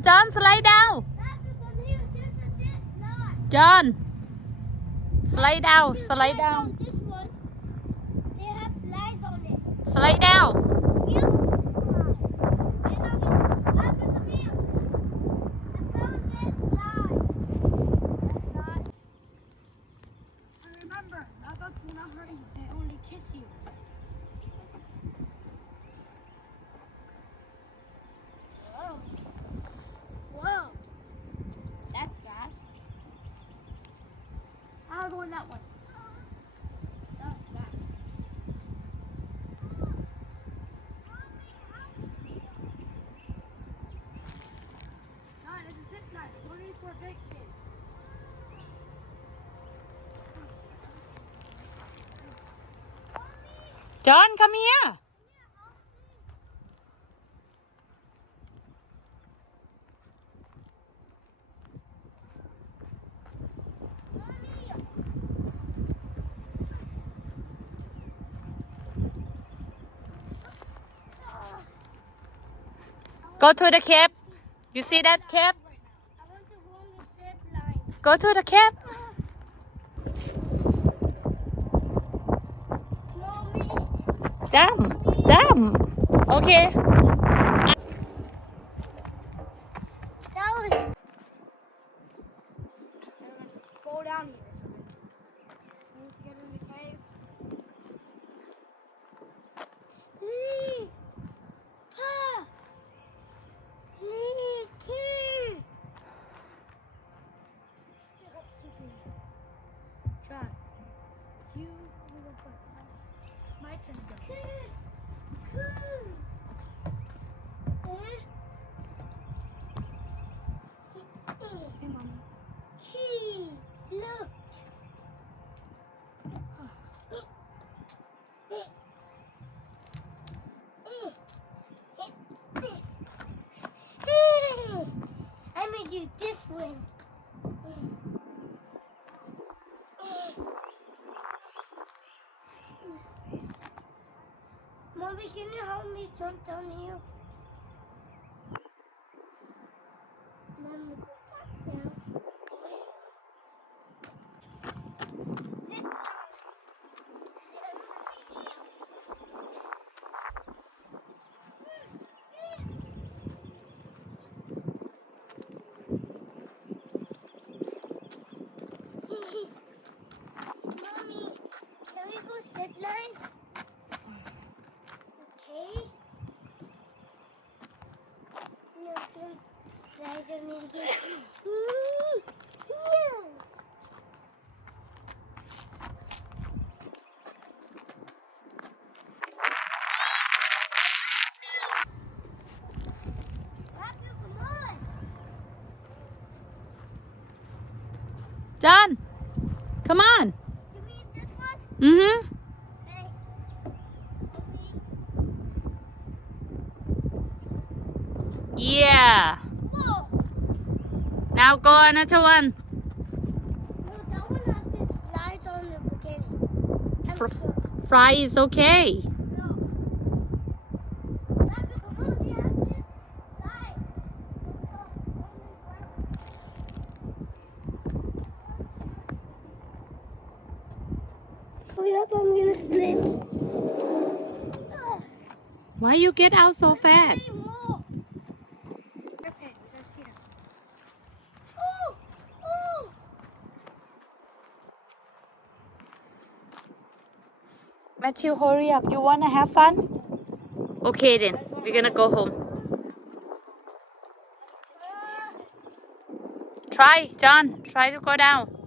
John, slide down. John, slide down, slide down. This one, they have lights on it. Slide down. You? After the meal, I found this slide. And remember, rabbits will not hurt you. They only kiss you. Whoa. Whoa. That's fast. I'll go in that one. That's fast. No, it's a zip line. It's only for big kids. John, come here. Go to the cave. You see that cave? I want to go on the zip line. Go to the cave. Mommy. Jump. Okay. That was. Go down here. Let's get in the cave. John, you little butt. My turn to go. Hey, Mommy. Hey, look. I made you this way. Mommy, can you help me jump down here? Let me go back down. Sit down. Mommy, can we go zip line? Okay. No, guys, I need to get. Come on. John, come on. You mean this one? Mm-hmm. Okay. Yeah. Whoa. Now go another one. No, that one has this lights on the beginning. I'm sure. Fly is okay. No. Raptor, come on, they have this light. Hurry up, I'm gonna slip. Why you get out so fast? Okay, let's see them. Oh! Oh! Matthew, hurry up. You wanna have fun? Okay then, we're gonna go home. Try, John. Try to go down.